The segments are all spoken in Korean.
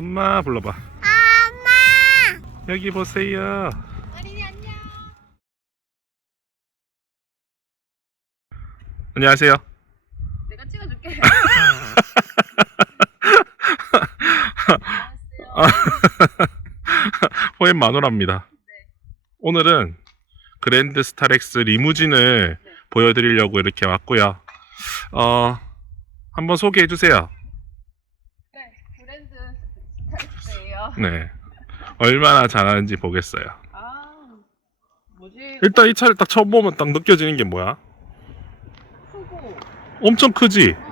엄마 불러봐. 엄마! 여기 보세요. 어린이 안녕. 안녕하세요. 내가 찍어줄게. 호엔 마누라입니다. 오늘은 그랜드 스타렉스 리무진을 네. 보여드리려고 이렇게 왔고요. 어, 한번 소개해 주세요. 네, 브랜드 스타일스예요. 네. 얼마나 잘하는지 보겠어요. 아, 뭐지? 일단 이 차를 딱 처음 보면 딱 느껴지는 게 뭐야? 크고, 엄청 크지? 응.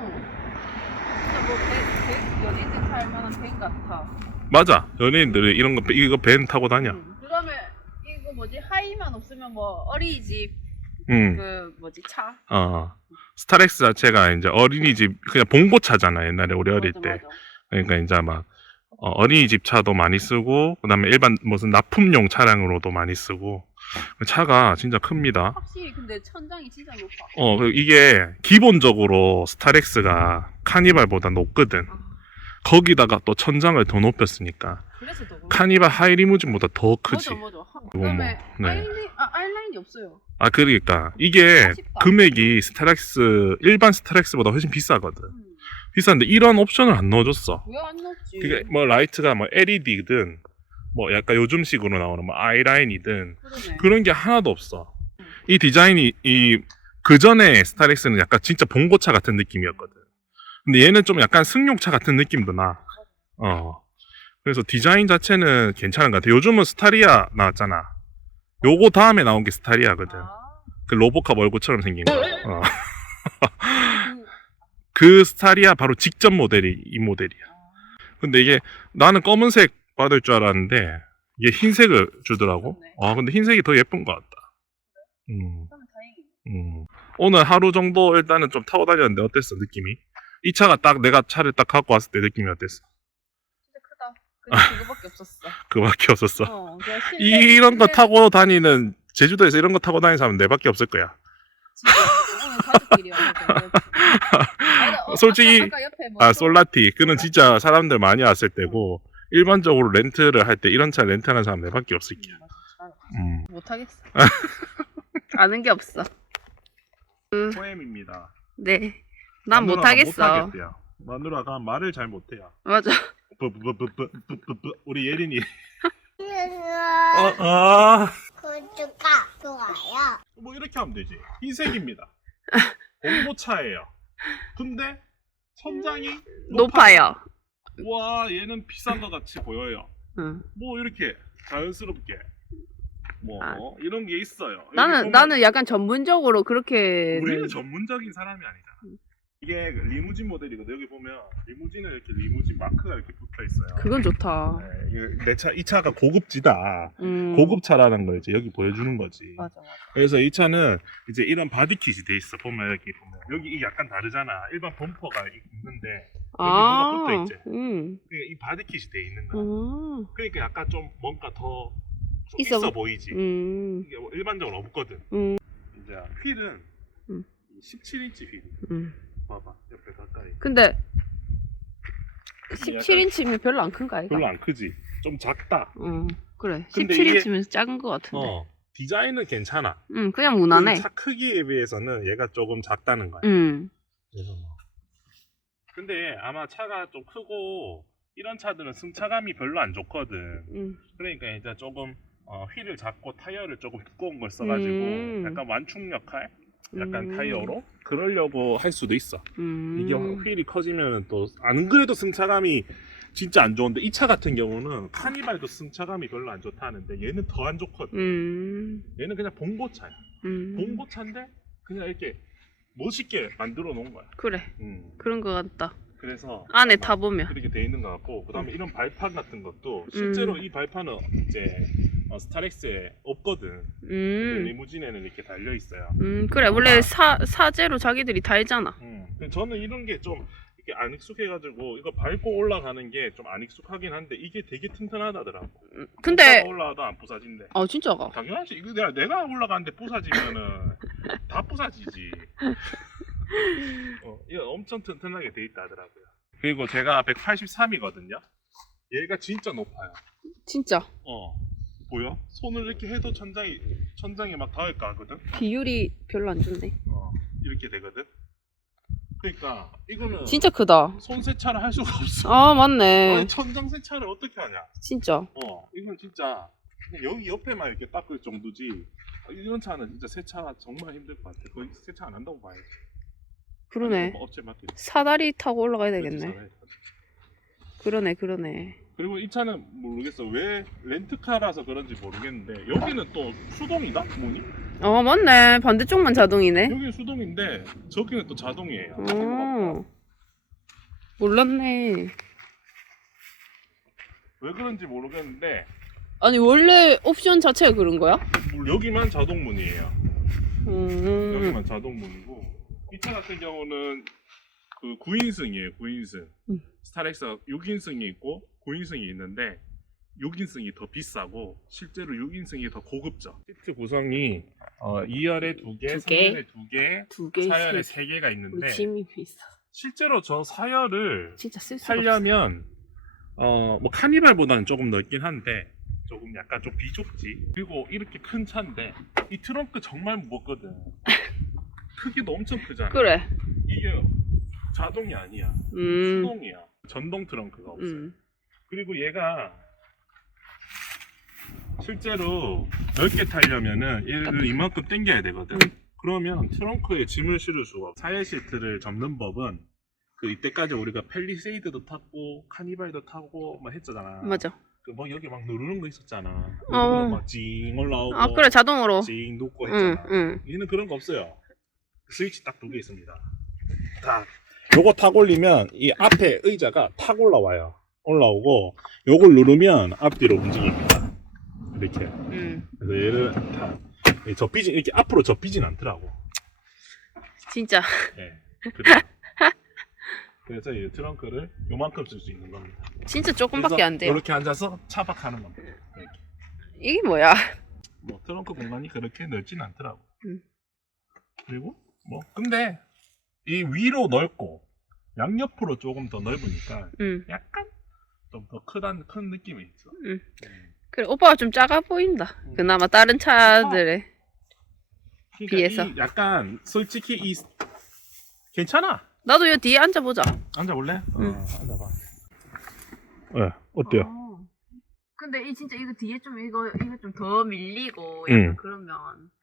진짜 뭐 배, 배, 연예인들 탈 만한 배 같아. 맞아. 연예인들이 이런 거, 이거 밴 타고 다녀. 응. 그러면 이거 뭐지? 하이만 없으면 뭐 어린이집 응. 그 뭐지 차? 어. 스타렉스 자체가 이제 어린이집, 그냥 봉고차잖아. 옛날에 우리 어릴 맞아, 때. 맞아. 그러니까 이제 막 어, 어린이집 차도 많이 쓰고 그다음에 일반 무슨 납품용 차량으로도 많이 쓰고 차가 진짜 큽니다. 확실히 근데 천장이 진짜 높아. 어 그리고 이게 기본적으로 스타렉스가 카니발보다 높거든. 아, 거기다가 또 천장을 더 높였으니까 그래서 더 카니발 하이리무진보다 더 크지. 맞아, 맞아. 하- 뭐, 그다음에 네. 아일라인, 아, 아일라인이 없어요. 아 그러니까 이게 아쉽다. 금액이 스타렉스 일반 스타렉스보다 훨씬 비싸거든. 음. 비싼데 이런 옵션을 안 넣어줬어. 왜 안 넣었지? 그게 뭐 라이트가 뭐 LED든 뭐 약간 요즘식으로 나오는 뭐 아이라인이든 그러네. 그런 게 하나도 없어. 이 디자인이 이 그 전에 스타렉스는 약간 진짜 봉고차 같은 느낌이었거든. 근데 얘는 좀 약간 승용차 같은 느낌도 나. 어. 그래서 디자인 자체는 괜찮은 것 같아. 요즘은 스타리아 나왔잖아. 요거 다음에 나온 게 스타리아거든. 아, 그 로보캅 얼굴처럼 생긴 거. 어. 그, 그 스타리아 바로 직전 모델이 이 모델이야. 근데 이게 나는 검은색 받을 줄 알았는데 이게 흰색을 주더라고. 그렇네. 아 근데 흰색이 더 예쁜 것 같다. 음. 음. 오늘 하루 정도 일단은 좀 타고 다녔는데 어땠어 느낌이? 이 차가 딱 내가 차를 딱 갖고 왔을 때 느낌이 어땠어? 진짜 크다. 그냥 그거밖에 없었어. 그밖에 없었어. 어, 그냥 실내, 이, 이런 거 실내 타고 다니는 제주도에서 이런 거 타고 다니는 사람 내밖에 없을 거야. 진짜 오늘 가족끼리 왔거든. 어, 솔직히- 아까, 아까 옆에 뭐아 또- 솔라티 그는 진짜 사람들 많이 왔을 때고 일반적으로 렌트를 할 때 이런 차 렌트하는 사람 내밖에 없을 거야. 음, 맞아. 음. 못하겠어. 아는 게 없어. 포엠입니다. 네. 난 못하겠어. 못하겠대요. 마누라가 말을 잘 못해요. 맞아. 뿌뿌뿌뿌뿌뿌뿌 우리 예린이. 아. 어, 아. 구독과 좋아요. 뭐 이렇게 하면 되지. 흰색입니다. 공고차예요. 근데 천장이 높아요. 와 얘는 비싼 것 같이 보여요. 응. 뭐 이렇게 자연스럽게 뭐 아. 이런 게 있어요. 나는 보면 나는 약간 전문적으로 그렇게 우리는 전문적인 사람이 아니잖아. 이게 그 리무진 모델이거든. 여기 보면 리무진에 이렇게 리무진 마크가 이렇게 붙어 있어요. 그건 좋다. 네, 내 차 이 차가 고급지다. 음. 고급차라는 걸 이제 여기 보여주는 거지. 맞아 맞아. 그래서 이 차는 이제 이런 바디킷이 돼 있어. 보면 여기 보면 여기 이게 약간 다르잖아. 일반 범퍼가 있는데 뭐가 붙어 있지? 음. 그게 이 바디킷이 돼 있는 거야. 음. 그러니까 약간 좀 뭔가 더 좀 있어 있어, 보이지. 음. 이게 뭐 일반적으로 없거든. 음. 이제 휠은 음. 17인치 휠. 음. 봐봐 옆에 가까이. 근데 약간 17인치면 별로 안 큰가 이거? 별로 안 크지. 좀 작다. 응. 그래. 근데 17인치면 작은 것 같은데. 어. 디자인은 괜찮아. 응, 그냥 무난해. 차 크기에 비해서는 얘가 조금 작다는 거야. 응. 그래서 뭐. 근데 아마 차가 좀 크고 이런 차들은 승차감이 별로 안 좋거든. 응. 그러니까 이제 조금 어, 휠을 잡고 타이어를 조금 두꺼운 걸 써가지고 음. 약간 완충 역할, 약간 음. 타이어로 그러려고 할 수도 있어. 음. 이게 휠이 커지면 또 안 그래도 승차감이 진짜 안 좋은데 이 차 같은 경우는 카니발도 승차감이 별로 안 좋다는데 얘는 더 안 좋거든. 음. 얘는 그냥 봉고차야. 음. 봉고차인데 그냥 이렇게 멋있게 만들어 놓은 거야. 그래. 음. 그런 것 같다. 그래서 안에 아마 타보면. 그렇게 돼 있는 것 같고 그다음에 이런 발판 같은 것도 실제로 음. 이 발판은 이제 어, 스타렉스에 없거든. 근데 음. 리무진에는 이렇게 달려 있어요. 음, 그래. 원래 사, 사제로 자기들이 달잖아. 음. 근데 저는 이런 게 좀 이렇게 안 익숙해가지고 이거 밟고 올라가는 게 좀 안 익숙하긴 한데 이게 되게 튼튼하다더라고. 음, 근데, 오빠가 올라가도 안 부사진대. 어, 진짜가. 당연하지. 이거 내가 내가 올라가는데 부사지면은 다 부사지지. 어, 이거 엄청 튼튼하게 돼 있다 하더라고요. 그리고 제가 183이거든요. 얘가 진짜 높아요. 진짜 어 보여? 손을 이렇게 해도 천장이 천장에 막 닿을 거 하거든. 비율이 별로 안 좋네. 어 이렇게 되거든. 그러니까 이거는 진짜 크다. 손 세차를 할 수가 없어. 아 맞네. 아니 천장 세차를 어떻게 하냐? 진짜. 어 이건 진짜 그냥 여기 옆에만 이렇게 닦을 정도지. 어, 이런 차는 진짜 세차가 정말 힘들 것 같아. 거의 세차 안 한다고 봐야지. 그러네. 뭐 업체 맡겨. 사다리 타고 올라가야 되겠네. 그러네 그러네. 그리고 이 차는 모르겠어 왜 렌트카라서 그런지 모르겠는데 여기는 또 수동이다 문이 어 맞네. 반대쪽만 자동이네. 여기는 수동인데 저기는 또 자동이에요. 어. 몰랐네. 왜 그런지 모르겠는데 아니 원래 옵션 자체가 그런 거야? 뭐 여기만 자동 문이에요. 음. 여기만 자동 문이고 이 차 같은 경우는 그 9인승이에요. 9인승. 음. 스타렉스가 6인승이 있고 9인승이 있는데 6인승이 더 비싸고 실제로 6인승이 더 고급져. 시트 구성이 어, 2열에 2개, 두 개? 3열에 2개, 두 개. 4열에 3개가 있는데 짐이 있어. 실제로 저 4열을 진짜 쓸 수가. 살려면 어 뭐 카니발보다는 조금 넓긴 한데 조금 약간 좀 비좁지 그리고 이렇게 큰 차인데 이 트렁크 정말 무겁거든 크기도 엄청 크잖아 그래. 이게 자동이 아니야 음. 수동이야 전동 트렁크가 없어 요 음. 그리고 얘가 실제로 넓게 타려면은 얘를 이만큼 당겨야 되거든 음. 그러면 트렁크에 짐을 실을 수가 없어 사열 시트를 접는 법은 그 이때까지 우리가 펠리세이드도 탔고 카니발도 타고 막 했잖아 맞아. 그뭐 여기 막 누르는 거 있었잖아 어. 막징 올라오고 아 그래 자동으로. 징 놓고 응 했잖아 응. 얘는 그런 거 없어요. 스위치 딱 두 개 있습니다. 다. 요거 탁 올리면 이 앞에 의자가 탁 올라와요. 올라오고 요걸 누르면 앞뒤로 움직입니다. 이렇게. 응. 그래서 얘를 다 접히진 이렇게 앞으로 접히진 않더라고. 진짜. 예. 그래. 그래서 이 트렁크를 요만큼 쓸 수 있는 겁니다. 진짜 조금밖에 안 돼요. 이렇게 앉아서 차박하는 겁니다. 이렇게. 이게 뭐야? 뭐 트렁크 공간이 그렇게 넓진 않더라고. 음. 그리고 뭐 근데 이 위로 넓고 양옆으로 조금 더 넓으니까 응. 약간 좀 더 크단 큰 느낌이 있어. 응. 음. 그래 오빠가 좀 작아 보인다. 음. 그나마 다른 차들에. 그러니까 비해서. 이 약간 솔직히 이 괜찮아. 나도 여 뒤에 앉아보자. 앉아볼래? 응. 어, 앉아봐. 네, 어때요? 어. 근데 이 진짜 이거 뒤에 좀 이거 이거 좀 더 밀리고 응. 약간 그러면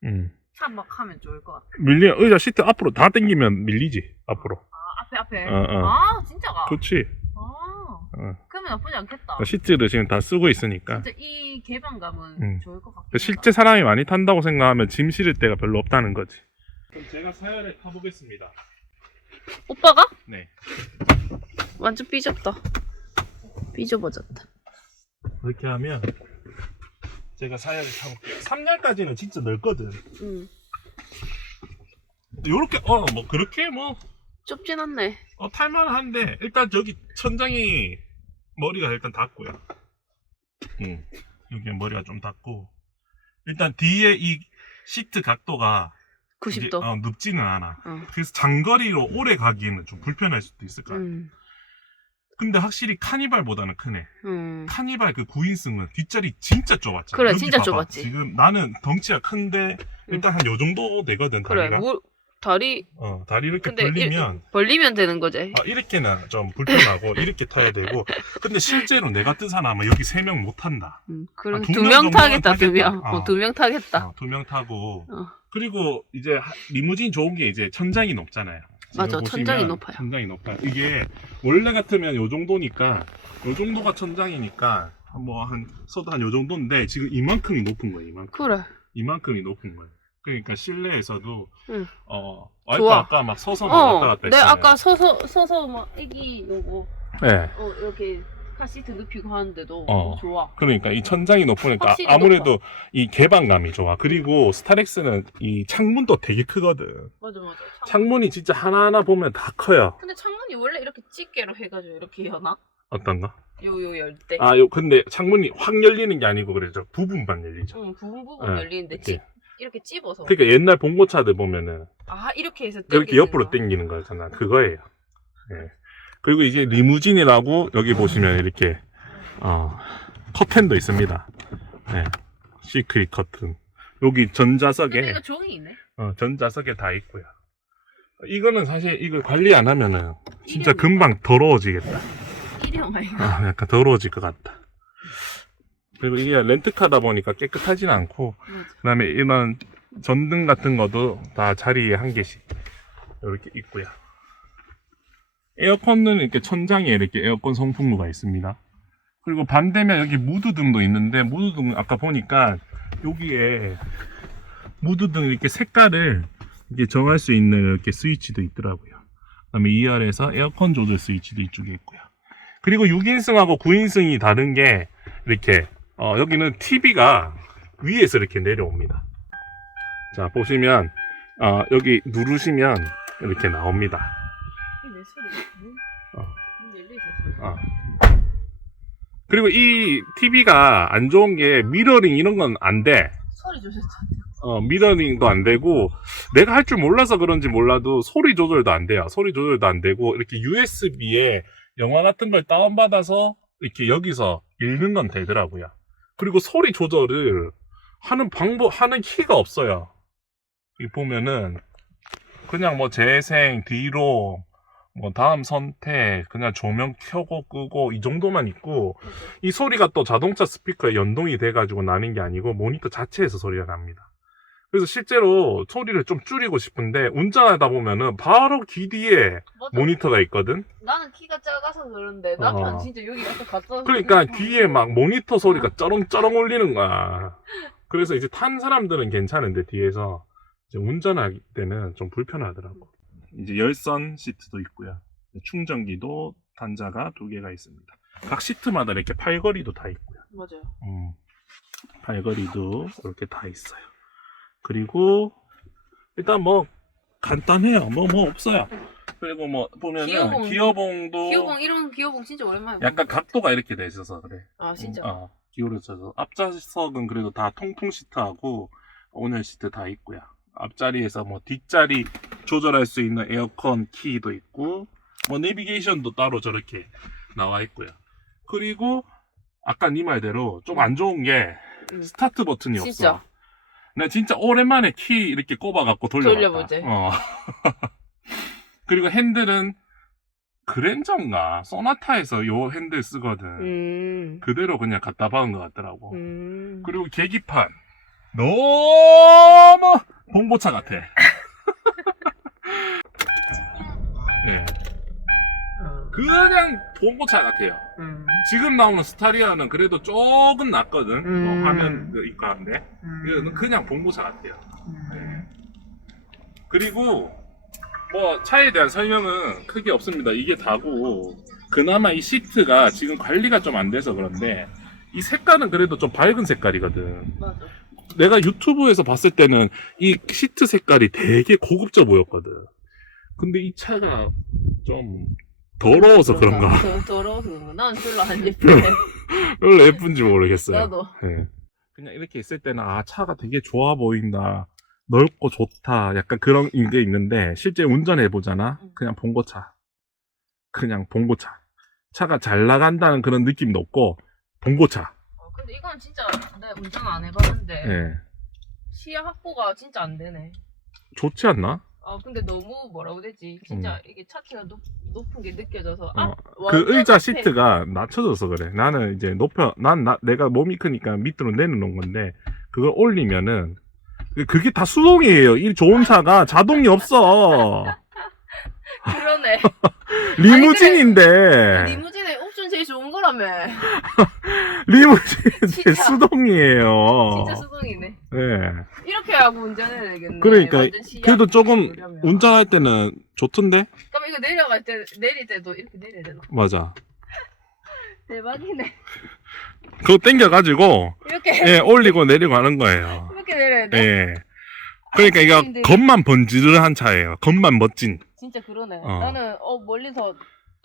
음. 차박하면 좋을 것 같아. 밀리 의자 시트 앞으로 다 당기면 밀리지 앞으로. 아 앞에 앞에. 어, 어. 아 진짜가. 그렇지. 아 어. 그러면 나쁘지 않겠다. 시트를 지금 다 쓰고 있으니까. 진짜 이 개방감은 응. 좋을 것 같아. 그 실제 사람이 많이 탄다고 생각하면 짐 실을 데가 별로 없다는 거지. 그럼 제가 사연을 타보겠습니다. 오빠가 네. 완전 삐졌다. 삐져버졌다. 그렇게 하면 제가 사연을 타볼게요. 3열까지는 진짜 넓거든. 응. 요렇게 어 뭐 그렇게 뭐 좁진 않네. 어, 탈만한데 일단 저기 천장이 머리가 일단 닿고요. 응. 여기 머리가 좀 닿고 일단 뒤에 이 시트 각도가 이제, 90도. 어, 눕지는 않아. 어. 그래서 장거리로 오래 가기에는 좀 불편할 수도 있을 거야. 음. 근데 확실히 카니발보다는 크네. 음. 카니발 그 9인승은 뒷자리 진짜 좁았잖아. 그래, 진짜 봐봐. 좁았지. 지금 나는 덩치가 큰데 일단 한요 정도 되거든 그래. 다리가. 물 다리 어 다리 이렇게 근데 벌리면 벌리면 되는 거지. 아, 이렇게는 좀 불편하고 이렇게 타야 되고 근데 실제로 내 같은 사람은 여기 세 명 못 탄다. 음. 그럼 아, 두두명명 정도는 타겠다. 두 타겠다. 명. 어. 어, 두 명 타겠다. 어, 두명 타고 어. 그리고 이제 하- 리무진 좋은 게 이제 천장이 높잖아요. 맞아, 천장이 높아요. 천장이 높아요. 이게 원래 같으면 요 정도니까 요 정도가 천장이니까 뭐한 서도 한 요 정도인데 지금 이만큼이 높은 거예요. 이만큼. 그래. 이만큼이 높은 거예요. 그러니까 실내에서도 응. 어 와이프 좋아. 아까 막 서서 막 왔다 어. 갔다 내가 했잖아요. 아까 서서 서서 막 애기 요거 네. 어 이렇게 카시트 눕히고 하는데도 어. 좋아. 그러니까 이 천장이 높으니까 확실히 아무래도 이 개방감이 좋아. 그리고 스타렉스는 이 창문도 되게 크거든. 맞아 맞아. 창문. 창문이 진짜 하나하나 보면 다 커요. 근데 창문이 원래 이렇게 집게로 해가지고 이렇게 여나? 어떤가? 요 요 열 때. 아, 요 근데 창문이 확 열리는 게 아니고 그래죠. 부분만 열리죠. 응 부분 부분 네, 열리는데 이렇게. 찝 이렇게 찝어서. 그러니까 옛날 봉고차들 보면은 아 이렇게 해서 이렇게 옆으로 거. 당기는 거잖아. 그거예요. 예. 그리고 이제 리무진이라고 여기 보시면 이렇게 어, 커튼도 있습니다. 네. 시크릿 커튼. 여기 근데 전자석에, 이거 종이네. 어, 전자석에 다 있고요. 이거는 사실 이걸 관리 안 하면은 진짜 일회용. 금방 더러워지겠다. 일회용 아이가. 아, 약간 더러워질 것 같다. 그리고 이게 렌트카다 보니까 깨끗하진 않고, 맞아. 그 다음에 이런 전등 같은 것도 다 자리에 한 개씩 이렇게 있고요. 에어컨은 이렇게 천장에 이렇게 에어컨 송풍구가 있습니다. 그리고 반대면 여기 무드등도 있는데 무드등 아까 보니까 여기에 무드등 이렇게 색깔을 이렇게 정할 수 있는 이렇게 스위치도 있더라고요. 그다음에 2열에서 에어컨 조절 스위치도 이쪽에 있고요. 그리고 6인승하고 9인승이 다른 게 이렇게 어, 여기는 TV가 위에서 이렇게 내려옵니다. 자 보시면 어, 여기 누르시면 이렇게 나옵니다. 이내 소리. 문, 어. 문. 어. 그리고 이 TV가 안 좋은 게 미러링 이런 건 안 돼. 소리 조절도 어, 미러링도 안 되고 내가 할 줄 몰라서 그런지 몰라도 소리 조절도 안 돼요. 소리 조절도 안 되고 이렇게 USB에 영화 같은 걸 다운받아서 이렇게 여기서 읽는 건 되더라고요. 그리고 소리 조절을 하는 방법, 하는 키가 없어요. 이 보면은 그냥 뭐 재생, 뒤로, 뭐 다음 선택, 그냥 조명 켜고 끄고 이 정도만 있고 이 소리가 또 자동차 스피커에 연동이 돼가지고 나는 게 아니고 모니터 자체에서 소리가 납니다. 그래서 실제로 소리를 좀 줄이고 싶은데 운전하다 보면은 바로 귀 뒤에 맞아. 모니터가 있거든. 나는 키가 작아서 그런데 남편 어. 진짜 여기 갖다 갖다 그러니까 귀에 막 모니터 소리가 쩌렁쩌렁 울리는 거야. 그래서 이제 탄 사람들은 괜찮은데 뒤에서 이제 운전할 때는 좀 불편하더라고. 이제 열선 시트도 있고요. 충전기도 단자가 두 개가 있습니다. 각 시트마다 이렇게 팔걸이도 다 있고요. 맞아요. 음, 팔걸이도 이렇게 다 있어요. 그리고 일단 뭐 간단해요. 뭐 뭐 없어요. 그리고 뭐 보면은 기어봉. 기어봉도 기어봉 이런 기어봉 진짜 오랜만에. 약간. 각도가 이렇게 돼 있어서 그래. 아 진짜. 어, 기울어져서 앞좌석은 그래도 다 통풍 시트하고 온열 시트 다 있고요. 앞자리에서 뭐 뒷자리 조절할 수 있는 에어컨 키도 있고 뭐 내비게이션도 따로 저렇게 나와 있고요. 그리고 아까 네 말대로 좀 안 좋은 게 음. 스타트 버튼이 진짜. 없어. 나 진짜 오랜만에 키 이렇게 꼽아갖고 돌려봤다. 돌려보지. 어. 그리고 핸들은 그랜저인가 소나타에서 요 핸들 쓰거든. 음. 그대로 그냥 갖다 박은 것 같더라고. 음. 그리고 계기판 너무 봉고차 같아. 예, 어. 그냥 봉고차 같아요. 음. 지금 나오는 스타리아는 그래도 조금 낫거든. 뭐 음. 화면도 있고 한데 이거는 그냥 봉고차 같아요. 음. 그리고 뭐 차에 대한 설명은 크게 없습니다. 이게 다고 그나마 이 시트가 지금 관리가 좀 안 돼서 그런데 이 색깔은 그래도 좀 밝은 색깔이거든. 맞아. 내가 유튜브에서 봤을 때는 이 시트 색깔이 되게 고급져 보였거든. 근데 이 차가 좀 더러워서 그런가? 더, 더러워서 그런가? 난 별로 안 예쁘네. 별로 예쁜지 모르겠어요. 나도. 예. 그냥 이렇게 있을 때는 아 차가 되게 좋아 보인다. 넓고 좋다. 약간 그런 게 있는데 실제 운전해 보잖아. 음. 그냥 봉고차. 그냥 봉고차. 차가 잘 나간다는 그런 느낌도 없고 봉고차. 어, 근데 이건 진짜 내가 운전 안 해봤는데 예. 시야 확보가 진짜 안 되네. 좋지 않나? 아 근데 너무 뭐라고 되지? 진짜 이게 차체가 높, 높은 게 느껴져서 음. 어, 앞그 완전 의자 앞에- 시트가 낮춰져서 그래. 나는 이제 높여, 난 나, 내가 몸이 크니까 밑으로 내려놓은 건데, 그걸 올리면은, 그- 그게 다 수동이에요. 이 좋은 차가 자동이 없어. 그러네. 리무진인데, 리무진에 옵션 제일 좋은 거라며. 리무진 진짜. 수동이에요. 진짜 수동이네. 예. 이렇게 하고 운전해야 되겠네. 그러니까 완전 시야 그래도 조금 보려면. 운전할 때는 좋던데? 그럼 이거 내려갈 때 내릴 때도 이렇게 내려야 되나? 맞아. 대박이네. 그거 땡겨가지고, 이렇게 예, 올리고 내리고 하는 거예요. 이렇게 내려야 돼. 예. 그러니까 이거 근데- 겉만 번지르한 차예요. 겉만 멋진. 진짜 그러네. 어. 나는 어 멀리서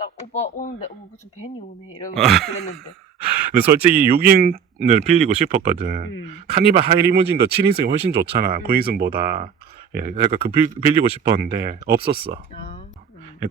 딱 오빠 오는데 어머 무슨 벤이 오네 이러면 어. 그랬는데. 근데 솔직히 6인을 빌리고 싶었거든. 음. 카니발 하이리무진도 7인승이 훨씬 좋잖아. 음. 9인승보다. 예, 그러니까 그 빌, 빌리고 싶었는데 없었어. 아, 음.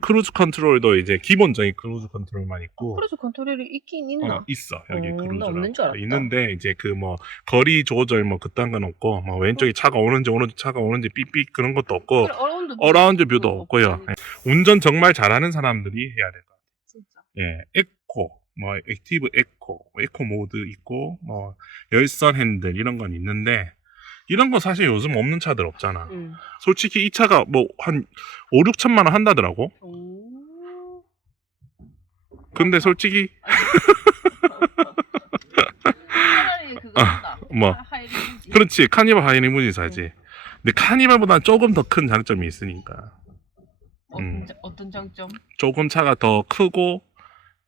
크루즈 컨트롤도 이제 기본적인 크루즈 컨트롤만 있고 크루즈 컨트롤이 있긴 있나? 어, 있어 여기 어, 나 크루즈가 없는 줄 알았다. 있는데 이제 그 뭐 거리 조절 뭐 그딴 건 없고 뭐 왼쪽에 차가 오는지 오른쪽 차가 오는지 삐삐 그런 것도 없고 그래, 어라운드 뷰. 어라운드 뷰도 어, 없고요 없지. 예. 운전 정말 잘하는 사람들이 해야 될것 같아요 진짜. 예 에코 뭐 액티브 에코 에코 모드 있고 뭐 열선 핸들 이런 건 있는데 이런 거 사실 요즘 없는 차들 없잖아 응. 솔직히 이 차가 뭐 한 5, 6천만 원 한다더라고 오. 근데 솔직히 차라리 그거 아. 뭐. 그렇지 카니발 하이리무진 사지 근데 카니발보다는 조금 더 큰 장점이 있으니까 어떤, 음. 자- 어떤 장점? 조금 차가 더 크고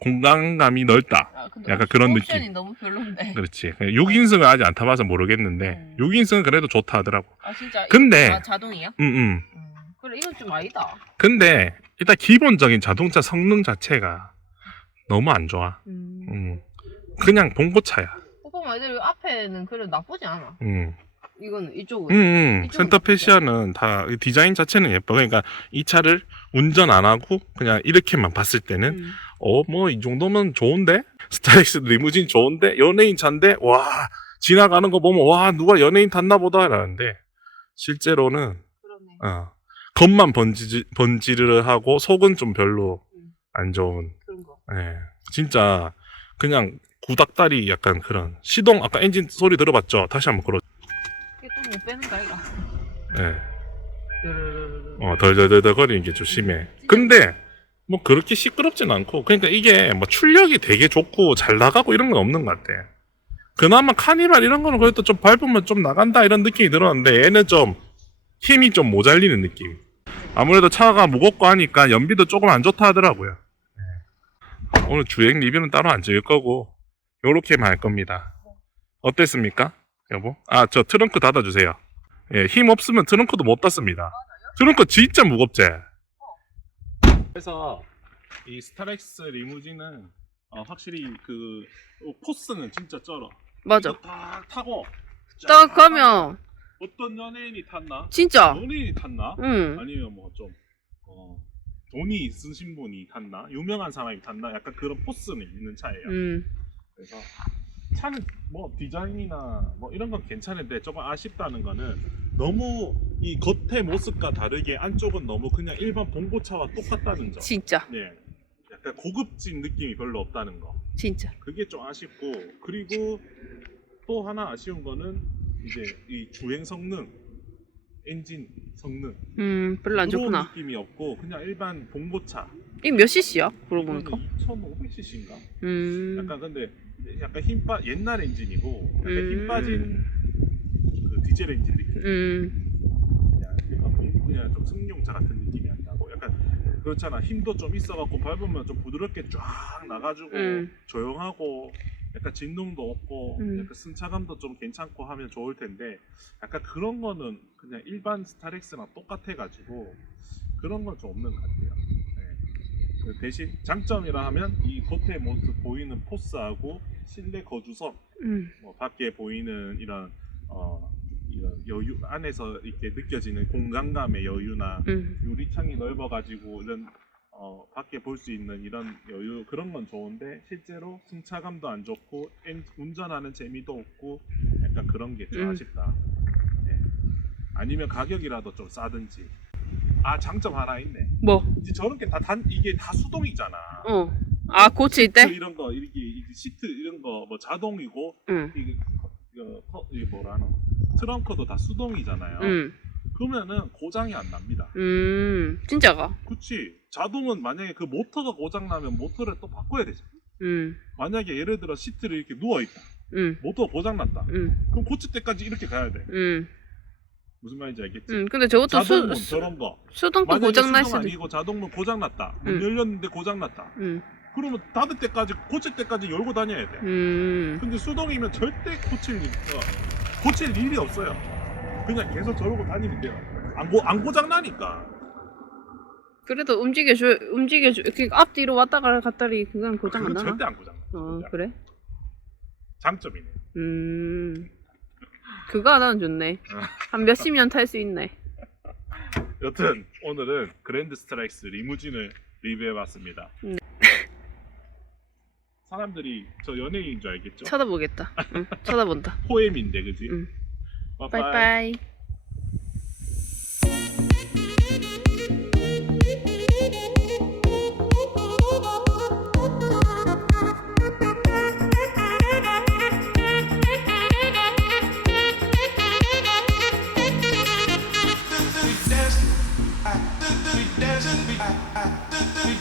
공간감이 넓다 아, 근데 약간 옵- 그런 옵션이 느낌. 너무 별론데. 그렇지 6인승을 아직 안 타봐서 모르겠는데 음. 6인승은 그래도 좋다 하더라고 아 진짜. 근데- 이거- 아, 자동이야? 응응 음. 그래 이건 좀 아니다. 근데 일단 기본적인 자동차 성능 자체가 너무 안 좋아 음. 음. 그냥 봉고차야 오빠 말대로 앞에는 그래 나쁘지 않아. 음. 이거는 이쪽은. 음, 음. 이쪽은 센터페시아는 다 디자인 자체는 예뻐. 그러니까 이 차를 운전 안 하고 그냥 이렇게만 봤을 때는 음. 어뭐 이 정도면 좋은데 스타렉스 리무진 좋은데 연예인 차인데 와 지나가는 거 보면 와 누가 연예인 탔나 보다라는데 실제로는 그러네. 어, 겉만 번지 번지르르 하고 속은 좀 별로 음. 안 좋은. 그런 거. 예, 진짜 그냥 구닥다리 약간 그런 시동 아까 엔진 소리 들어봤죠? 다시 한번 걸어. 못 빼는 거 아이가? 예. 르르르르르. 어, 덜덜덜덜 거리는 게 좀 심해. 근데, 뭐 그렇게 시끄럽진 않고, 그러니까 이게 뭐 출력이 되게 좋고 잘 나가고 이런 건 없는 것 같아. 그나마 카니발 이런 거는 그래도 좀 밟으면 좀 나간다 이런 느낌이 들었는데, 얘는 좀 힘이 좀 모자리는 느낌. 아무래도 차가 무겁고 하니까 연비도 조금 안 좋다 하더라고요. 네. 오늘 주행 리뷰는 따로 안 찍을 거고, 요렇게만 할 겁니다. 어땠습니까? 여보? 아, 저 트렁크 닫아주세요. 예, 힘 없으면 트렁크도 못 닫습니다. 트렁크 진짜 무겁지? 그래서 이 스타렉스 리무진은 어, 확실히 그 어, 포스는 진짜 쩔어. 맞아. 이거 다 타고 딱쫙 가면 어떤 연예인이 탔나? 진짜. 연예인이 탔나? 응. 아니면 뭐좀 어, 돈이 있으신 분이 탔나? 유명한 사람이 탔나? 약간 그런 포스는 있는 차예요. 음. 그래서 차는 뭐 디자인이나 뭐 이런 건 괜찮은데 조금 아쉽다는 거는 너무 이 겉의 모습과 다르게 안쪽은 너무 그냥 일반 봉고차와 똑같다는 점. 진짜. 네. 약간 고급진 느낌이 별로 없다는 거. 진짜. 그게 좀 아쉽고 그리고 또 하나 아쉬운 거는 이제 이 주행 성능, 엔진 성능 음, 별로 안 그런 좋구나. 느낌이 없고 그냥 일반 봉고차. 이게 몇 cc야? 그러고 보니까. 2,500cc인가? 음. 약간 근데 약간 힘 빠 옛날 엔진이고 약간 음. 힘 빠진 그 디젤 엔진 느낌. 음. 그냥 약간 뭐 그냥 좀 승용차 같은 느낌이 안 나고 약간 그렇잖아 힘도 좀 있어갖고 밟으면 좀 부드럽게 쫙 나가지고 음. 조용하고 약간 진동도 없고 음. 약간 승차감도 좀 괜찮고 하면 좋을 텐데 약간 그런 거는 그냥 일반 스타렉스랑 똑같아가지고 그런 건 좀 없는 것 같아요. 네. 그 대신 장점이라 하면 이 겉에 모습 보이는 포스하고 실내 거주성 음. 뭐 밖에 보이는 이런 어 이런 여유 안에서 이렇게 느껴지는 공간감의 여유나 음. 유리창이 넓어가지고 이런 어 밖에 볼 수 있는 이런 여유 그런 건 좋은데 실제로 승차감도 안 좋고 엔- 운전하는 재미도 없고 약간 그런 게좀 음. 아쉽다. 네. 아니면 가격이라도 좀 싸든지. 아 장점 하나 있네. 뭐? 이제 저런 게 다 단 이게 다 수동이잖아. 어. 아, 고칠 때? 이런 거 이렇게 이렇게 시트 이런 거 뭐 자동이고 응. 이게 이거 터- 이게 뭐라 하나 트렁크도 다 수동이잖아요. 응. 그러면은 고장이 안 납니다. 음. 진짜가. 그치? 자동은 만약에 그 모터가 고장 나면 모터를 또 바꿔야 되잖아. 음. 만약에 예를 들어 시트를 이렇게 누워 있다. 음. 모터가 고장 났다. 음. 그럼 고칠 때까지 이렇게 가야 돼. 음. 무슨 말인지 알겠지? 음. 근데 저것도 자동문 수, 수 저런 거. 수동도 만약에 고장 날 수동 수도. 아니고 자동문 고장 났다. 문 음. 열렸는데 고장 났다. 음. 그러면 닫을 때까지 고칠 때까지 열고 다녀야 돼. 음. 근데 수동이면 절대 고칠 일, 어, 고칠 일이 없어요. 그냥 계속 저러고 다니면 돼요. 안, 고, 안 고장 나니까. 그래도 움직여줘, 움직여줘. 이렇게 앞뒤로 왔다 갔다리 그건 고장 안 그건 나나? 절대 안 고장 나. 어. 그래? 장점이네. 음. 그거 하나는 좋네. 어. 한 몇십 년 탈 수 있네. 여튼 오늘은 그랜드 스트라이크스 리무진을 리뷰해봤습니다. 네. 사람들이 저 연예인인 줄 알겠죠? 쳐다보겠다. 응, 쳐다본다. 포엠인데 그지? 응. 빠빠이. 빠이